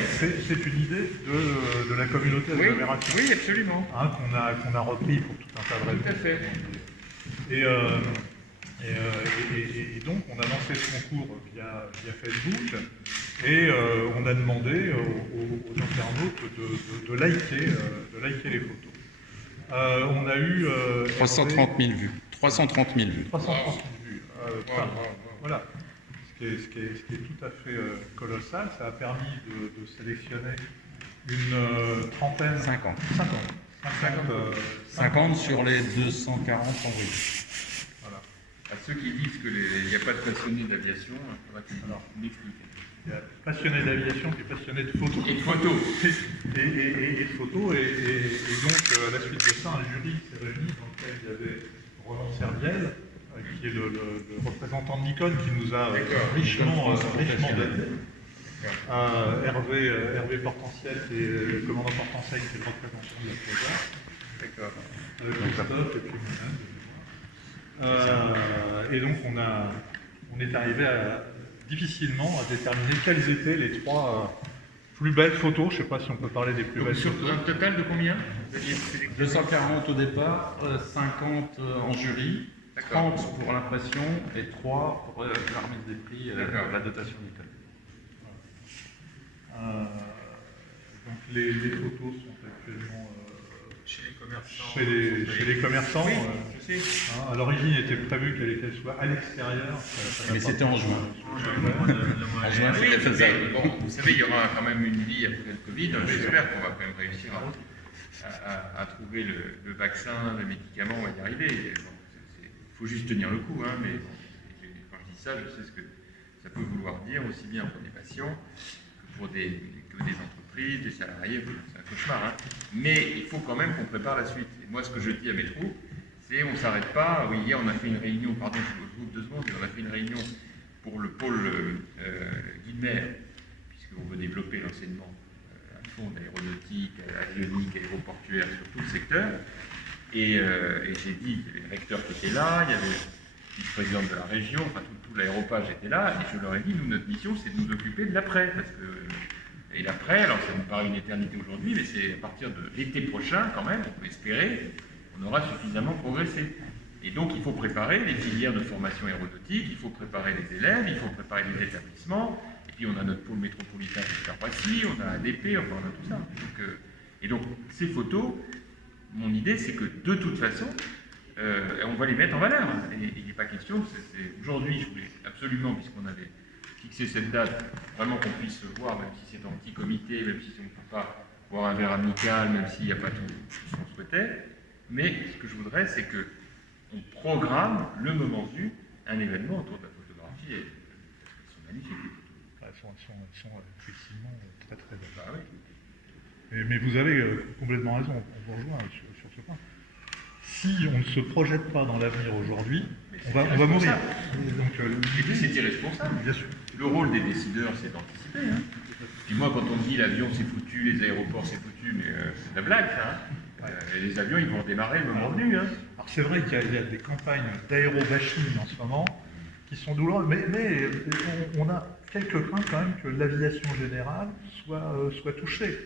c'est une idée de la communauté d'agglomération. Oui, absolument. Hein, qu'on a repris pour tout un tas de raisons. Tout à fait. Et donc, on a lancé ce concours via Facebook et on a demandé aux internautes de liker les photos. On a eu 330 000 vues. 330 000 vues. 330 000 vues. Voilà. Ce qui est tout à fait colossal. Ça a permis de sélectionner une trentaine. 50. 50 sur les 240 envoyés. Voilà. À ceux qui disent qu'il n'y a pas de passionnés d'aviation, il faudra qu'ils m'expliquent. Il y a passionné d'aviation et passionné de photos. Et de photos. Et de photos. Et donc, à la suite de ça, un jury s'est réuni dans lequel il y avait Roland Serviel, qui est le représentant de Nikon, qui nous a richement aidé. Hervé Portentiel, qui est le commandant Portentiel, qui est le représentant de la FOSA. D'accord. Christophe et puis moi-même. Et donc, on est arrivé difficilement à déterminer quelles étaient les trois plus belles photos. Je ne sais pas si on peut parler des plus belles photos. Sur un total de combien? 240 au départ, 50 en jury, 30 pour l'impression et 3 pour la remise des prix, la dotation Nikon. Donc les photos sont actuellement Chez les commerçants. Chez les commerçants. Oui, je sais. À l'origine, il était prévu qu'elle soit à l'extérieur. Mais c'était en juin. En juin, Oui, c'était faisable. mais bon, vous savez, il y aura quand même une vie après le Covid. J'espère qu'on va quand même réussir à trouver le vaccin, le médicament, on va y arriver. Il faut juste tenir le coup, hein, mais bon, quand je dis ça, je sais ce que ça peut vouloir dire, aussi bien pour des patients que pour des entreprises, des salariés, c'est un cauchemar. Hein. Mais il faut quand même qu'on prépare la suite. Et moi, ce que je dis à mes troupes, c'est on ne s'arrête pas. Oui, hier, on a fait une réunion, pardon, je vous coupe 2 secondes, mais on a fait une réunion pour le pôle Guilmer, puisqu'on veut développer l'enseignement à fond d'aéronautique, avionique, aéroportuaire sur tout le secteur. Et j'ai dit qu'il y avait le recteur qui était là, il y avait le vice-présidente de la région, enfin tout l'aéropage était là, et je leur ai dit, nous, notre mission, c'est de nous occuper de l'après. Et l'après, alors ça nous paraît une éternité aujourd'hui, mais c'est à partir de l'été prochain, quand même, on peut espérer, on aura suffisamment progressé. Et donc, il faut préparer les filières de formation aéronautique, il faut préparer les élèves, il faut préparer les établissements, et puis on a notre pôle métropolitain qui est à Roissy, on a ADP, enfin on a tout ça. Et donc, ces photos, mon idée, c'est que de toute façon, on va les mettre en valeur. Et il n'est pas question, aujourd'hui, je voulais absolument, puisqu'on avait fixé cette date, vraiment qu'on puisse se voir, même si c'est en petit comité, même si on ne peut pas boire un verre amical, même s'il n'y a pas tout ce qu'on souhaitait. Mais ce que je voudrais, c'est qu'on programme, le moment venu, un événement autour de la photographie. Et elles sont magnifiques. Elles sont effectivement très très belles. Bah, oui. Mais vous avez complètement raison, on vous rejoint sur ce point. Si on ne se projette pas dans l'avenir aujourd'hui, on va mourir. Et puis c'est irresponsable. Bien sûr. Le rôle des décideurs, c'est d'anticiper. Hein. Puis moi, quand on me dit l'avion c'est foutu, les aéroports c'est foutu, mais c'est de la blague, ça. Hein. Et les avions, ils vont redémarrer le moment venu. Hein. Alors c'est vrai qu'il y a des campagnes d'aérobashing en ce moment qui sont douloureuses, mais on a quelques craintes quand même que l'aviation générale soit touchée.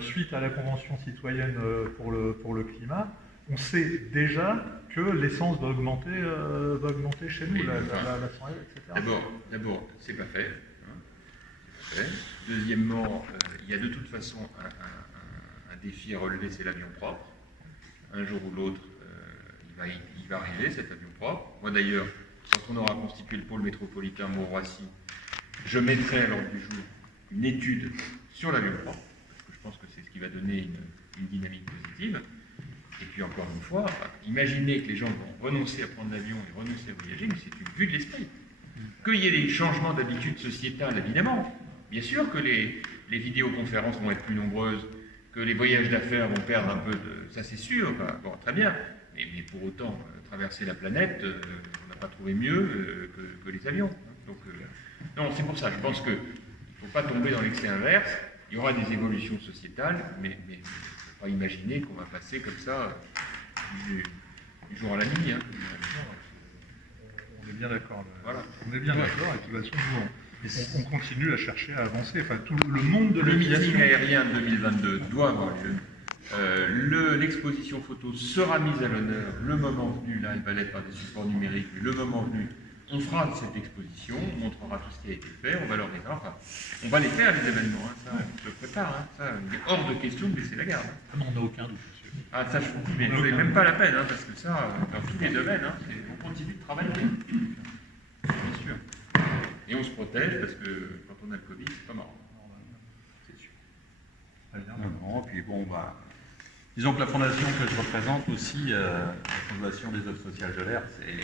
Suite à la Convention citoyenne pour le climat, on sait déjà que l'essence va augmenter chez nous, la etc. D'abord, c'est pas fait. Hein. C'est pas fait. Deuxièmement, il y a de toute façon un défi à relever, c'est l'avion propre. Un jour ou l'autre, il va arriver cet avion propre. Moi d'ailleurs, quand on aura constitué le pôle métropolitain Roissy, je mettrai à l'ordre du jour une étude sur l'avion propre, parce que je pense que c'est ce qui va donner une dynamique positive. Et puis encore une fois, imaginez que les gens vont renoncer à prendre l'avion et renoncer à voyager, mais c'est une vue de l'esprit. Qu'il y ait des changements d'habitude sociétale, évidemment. Bien sûr que les vidéoconférences vont être plus nombreuses, que les voyages d'affaires vont perdre un peu de... Ça c'est sûr, bon, très bien. Mais pour autant, traverser la planète, on n'a pas trouvé mieux que les avions. Donc, non, c'est pour ça, je pense qu'il ne faut pas tomber dans l'excès inverse. Il y aura des évolutions sociétales, mais il ne faut pas imaginer qu'on va passer comme ça du jour à la nuit. Hein. On est bien d'accord. Voilà. On est bien d'accord. Et de toute façon, on continue à chercher à avancer. Enfin, tout le monde de Le l'aviation. meeting aérien 2022 doit avoir lieu. L'exposition photo sera mise à l'honneur le moment venu. Là, il va l'être par des supports numériques, mais le moment venu, on fera cette exposition, on montrera tout ce qui a été fait, on valorisera. Enfin, on va les faire, les événements. Hein, ça, on se prépare. Hein, ça, il est hors de question de baisser la garde. Ah non, on n'a aucun doute, monsieur. Ah, ça, je vous dis, mais c'est même pas la peine, hein, parce que ça, dans tous les domaines, hein, on continue de travailler. Bien sûr. Et on se protège, parce que quand on a le Covid, c'est pas marrant. C'est sûr. Non, puis bon, disons que la fondation que je représente aussi, la Fondation des œuvres sociales de l'air, c'est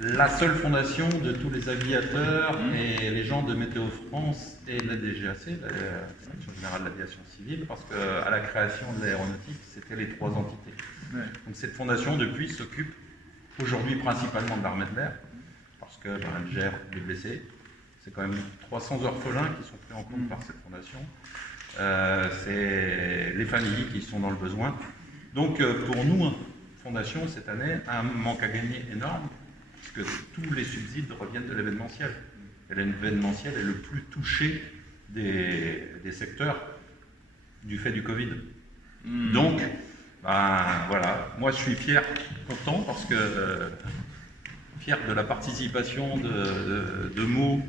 la seule fondation de tous les aviateurs et les gens de Météo France et la DGAC, la Direction Générale de l'Aviation Civile, parce qu'à la création de l'aéronautique, c'était les 3 entités. Ouais. Donc cette fondation, depuis, s'occupe aujourd'hui principalement de l'armée de l'air, parce qu'elle gère les blessés. C'est quand même 300 orphelins qui sont pris en compte par cette fondation. C'est les familles qui sont dans le besoin. Donc pour nous, fondation, cette année, un manque à gagner énorme, parce que tous les subsides reviennent de l'événementiel. Et l'événementiel est le plus touché des secteurs du fait du Covid. Donc, voilà, moi je suis fier, content, parce que fier de la participation de Meaux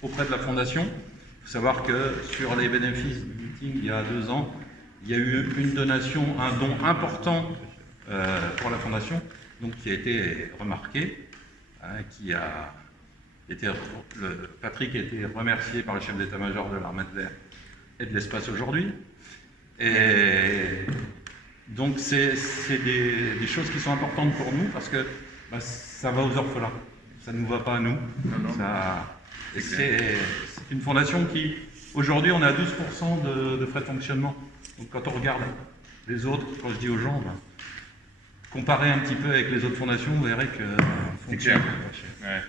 auprès de la Fondation. Il faut savoir que sur les bénéfices du meeting il y a 2 ans, il y a eu une donation, un don important pour la Fondation, donc qui a été remarqué, Patrick a été remercié par le chef d'état-major de l'armée de l'air et de l'espace aujourd'hui. Et donc c'est des choses qui sont importantes pour nous parce que ça va aux orphelins, ça ne nous va pas à nous. C'est une fondation qui, aujourd'hui, on est à 12% de frais de fonctionnement. Donc quand on regarde les autres, quand je dis aux gens, comparez un petit peu avec les autres fondations, vous verrez que c'est clair. Ouais.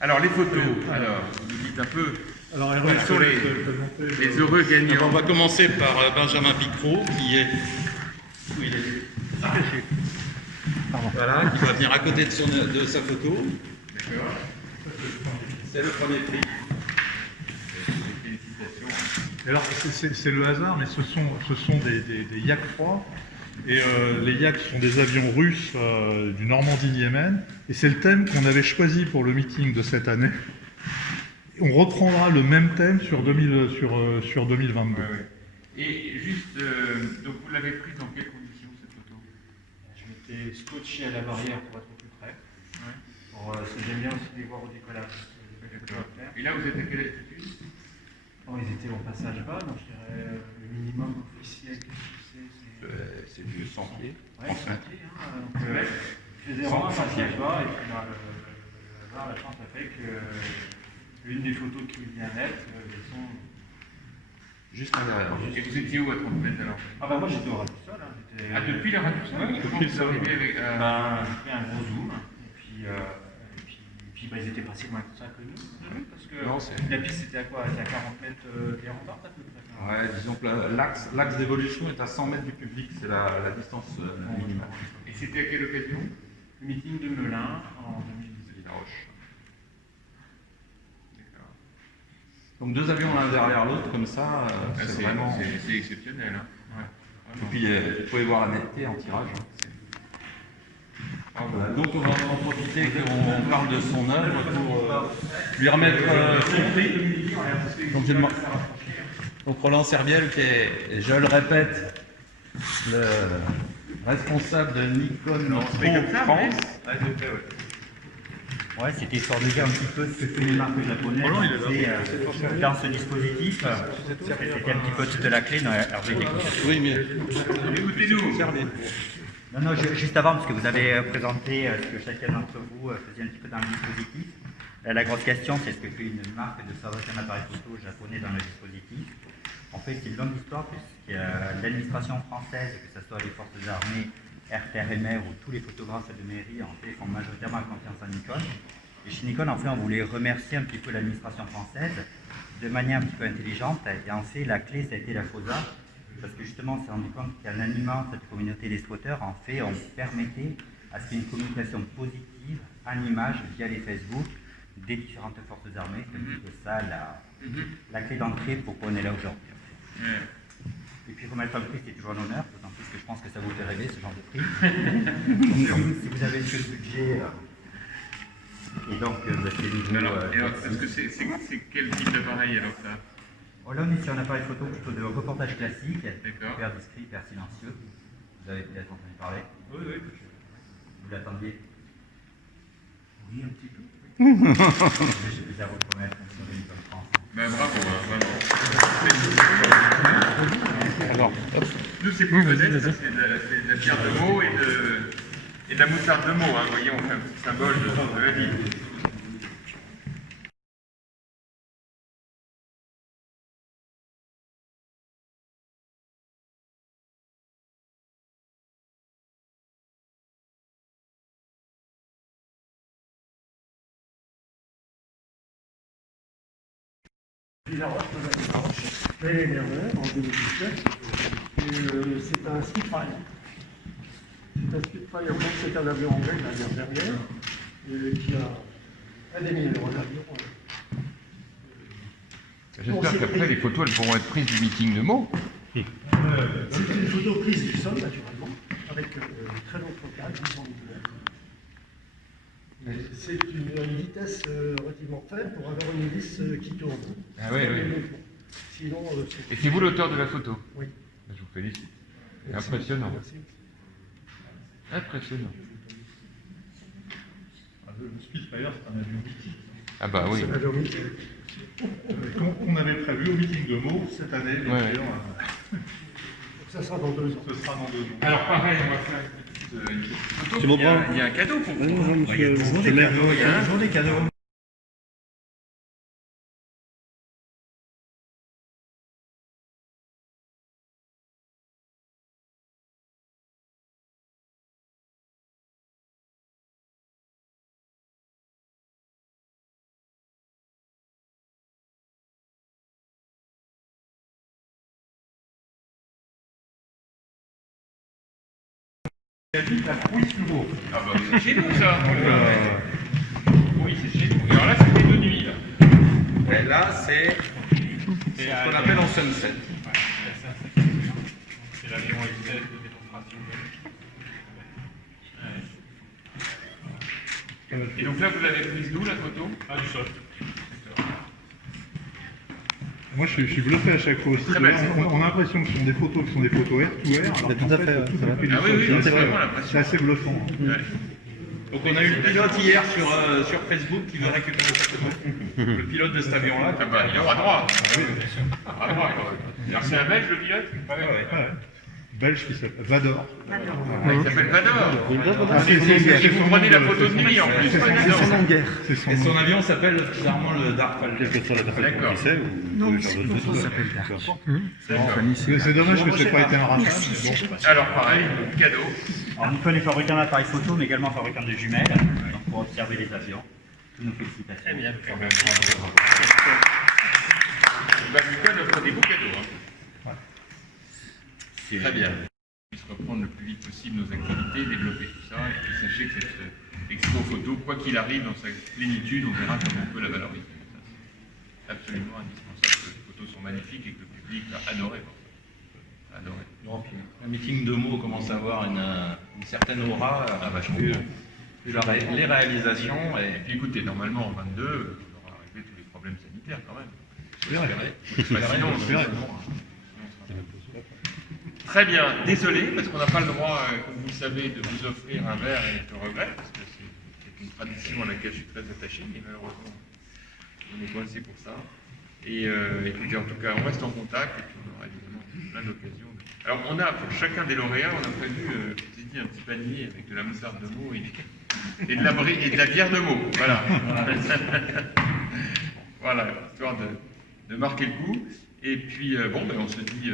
Alors les photos, vous nous dites un peu quels sont les heureux gagnants. Alors, on va commencer par Benjamin Picrot, qui est... Où il est Voilà, qui va venir à côté de sa photo. D'accord. C'est le premier prix. Félicitations. Alors, c'est le hasard, mais ce sont des Yak-3. Et les Yak sont des avions russes du Normandie-Yémen. Et c'est le thème qu'on avait choisi pour le meeting de cette année. On reprendra le même thème sur 2022. Ouais. Et juste, donc vous l'avez prise dans quelles conditions cette photo? Je m'étais scotché à la barrière pour être au plus près. Ouais. J'aime bien aussi les voir au décollage. D'accord. Et là, vous êtes à quelle altitude? Bon, ils étaient au passage bas, donc je dirais le minimum officiel que C'est du 100 pieds. Ouais, Enfin, je faisais vraiment un passage bas, et puis la chance a fait que l'une des photos qui vient d'être, elles sont... juste à derrière. Et vous étiez où à 30 mètres alors? Ah bah moi j'étais au ras du sol. Ah, depuis la radio sol? Comment vous arrivez avec... J'ai pris un gros zoom, et puis ils étaient pas si loin que ça que nous. Parce que Non, la piste était à quoi? Elle était à 40 mètres des remparts à peu près. Ouais, disons que l'axe d'évolution est à 100 mètres du public, c'est la distance minimale. Et c'était à quelle occasion? Le meeting de Melun en 2018. La Roche. Donc 2 avions l'un derrière l'autre, comme ça, c'est vraiment... C'est exceptionnel. Hein. Ouais. Et puis vous pouvez voir la netteté en tirage. Voilà. Donc on va en profiter qu'on parle de son œuvre pour lui remettre son prix. Donc, donc Roland Serviel, qui est, je le répète, le responsable de Nikon Pro France. Ouais, c'était histoire de dire un petit peu ce que les marques japonaises dans ce dispositif. C'était un petit peu toute la clé dans Hervé Découverte. Oui, mais Écoutez-nous. Non, juste avant, parce que vous avez présenté ce que chacun d'entre vous faisait un petit peu dans le dispositif. La grosse question, c'est ce que fait une marque de fabrication d'appareils photo japonais dans le dispositif. En fait, c'est une longue histoire, puisque l'administration française, que ce soit les forces armées, RTR ou tous les photographes de mairie en fait font majoritairement confiance à Nikon. Et chez Nikon, en fait, on voulait remercier un petit peu l'administration française de manière un petit peu intelligente. Et en fait, la clé, ça a été la FOSA, parce que justement, on s'est rendu compte qu'en animant cette communauté d'exploiteurs, en fait, on permettait à ce qu'il y ait une communication positive en images via les Facebook, des différentes forces armées. C'est un petit peu ça la clé d'entrée pour qu'on est là aujourd'hui. Ouais. Et puis remettre un prix, c'est toujours un honneur, d'autant plus que je pense que ça vous fait rêver ce genre de prix. Donc, si vous avez ce budget, et donc c'est niveau. Alors, parce que c'est quel type d'appareil alors ça? Oh, là, on est sur un appareil photo plutôt de reportage classique, D'accord. hyper discret, hyper silencieux. Vous avez peut-être entendu parler. Oui. Vous l'attendiez? Oui, un petit peu. Je vais à vous promettre qu'on se réunit comme France. Ben, bravo, vraiment. Alors, hop. Nous, c'est plus modeste, ça, c'est de la pierre de mots et de la moutarde de mots. Hein. Vous voyez, on fait un petit symbole de la ville. L'année dernière, en 2017, c'est un Spitfire. C'est un Spitfire, donc c'est un avion anglais de la guerre dernière, qui a 1 des millions d'avions. J'espère qu'après, les photos elles pourront être prises du meeting de mots. C'est une photo prise du sol, naturellement, avec très long focale, 800 mm. C'est une vitesse relativement faible pour avoir une hélice qui tourne. Ah oui. Sinon, Et c'est vous l'auteur de la photo? Oui. Je vous félicite. C'est Merci. impressionnant. Merci. Impressionnant. Le Spitfire, c'est un avion mythique. Ah bah oui. C'est un avion mythique. Qu'on avait prévu au meeting de mots cette année, bien Ouais. sûr. Ça sera dans 2 ans. Ce sera dans 2 ans. Alors pareil, on va faire une petite photo. C'est bon, Il y a un cadeau pour vous. Il y a toujours des cadeaux, il y a toujours des cadeaux. La Cruise Fluo. Ah bah c'est chez nous ça. Oui, c'est chez nous. Et alors là, c'était de nuit là. Et là, c'est ce qu'on appelle en sunset. C'est l'avion X7 de démonstration. Et donc là, vous l'avez prise d'où la photo? Ah, du sol. Moi, je suis bluffé à chaque fois aussi. Très belle, cette On a l'impression que ce sont des photos air to air, alors Tout qu'en à fait, fait, tout ça est va. pris du Ah oui, sol. oui, c'est vraiment l'impression. C'est assez bluffant. Ouais. Donc on a eu le pilote hier sur Facebook qui veut récupérer cette photo. Le pilote de cet avion-là. Ah bah, il aura droit. Aura droit quand même. Alors c'est un belge le pilote? Ouais. Belge qui s'appelle Vador. Ah, il s'appelle Vador. Ah, Et vous prenez la photo de nuit en plus. C'est Vador. son nom de guerre. C'est son Et nom. son avion s'appelle bizarrement le Dark Quelle que soit la personne D'accord. qui sait, ou Ça s'appelle Dark. D'accord. C'est dommage que ce n'ait pas été un rachat. mais bon. Alors pareil, cadeau. Alors, Nikon est fabricant d'appareils photo, mais également fabricant de jumelles, donc pour observer les avions. Toutes nos félicitations. Très bien. Nikon offre des beaux cadeaux. Hein. Très bien. On puisse reprendre le plus vite possible nos activités, développer tout ça. Et puis sachez que cette expo photo, quoi qu'il arrive dans sa plénitude, on verra comment on peut la valoriser. C'est absolument indispensable que les photos sont magnifiques et que le public a adoré. Adoré. Le meeting de mots commence à avoir une certaine aura. Vu les réalisations. Et puis écoutez, normalement en 22, on aura réglé tous les problèmes sanitaires quand même. vrai. Sinon, C'est vrai. Très bien, désolé, parce qu'on n'a pas le droit, comme vous le savez, de vous offrir un verre et je regrette, parce que c'est une tradition à laquelle je suis très attaché, mais malheureusement, on est coincé pour ça. Et écoutez, en tout cas, on reste en contact et puis on aura évidemment plein d'occasions. Alors, on a, pour chacun des lauréats, on a prévu, je vous ai dit, un petit panier avec de la moutarde de mots et de la bière de mots. Voilà. Voilà, histoire de marquer le coup. Et puis, bon, ben, on se dit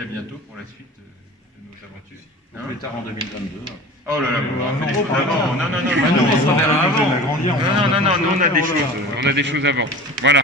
à bientôt pour la suite de nos aventures. Hein? Plus tard en 2022. Oh là là, on fait des choses non, avant. Non, on se verra avant. va grandir, Non, nous, on a des choses. On a des choses avant. Voilà.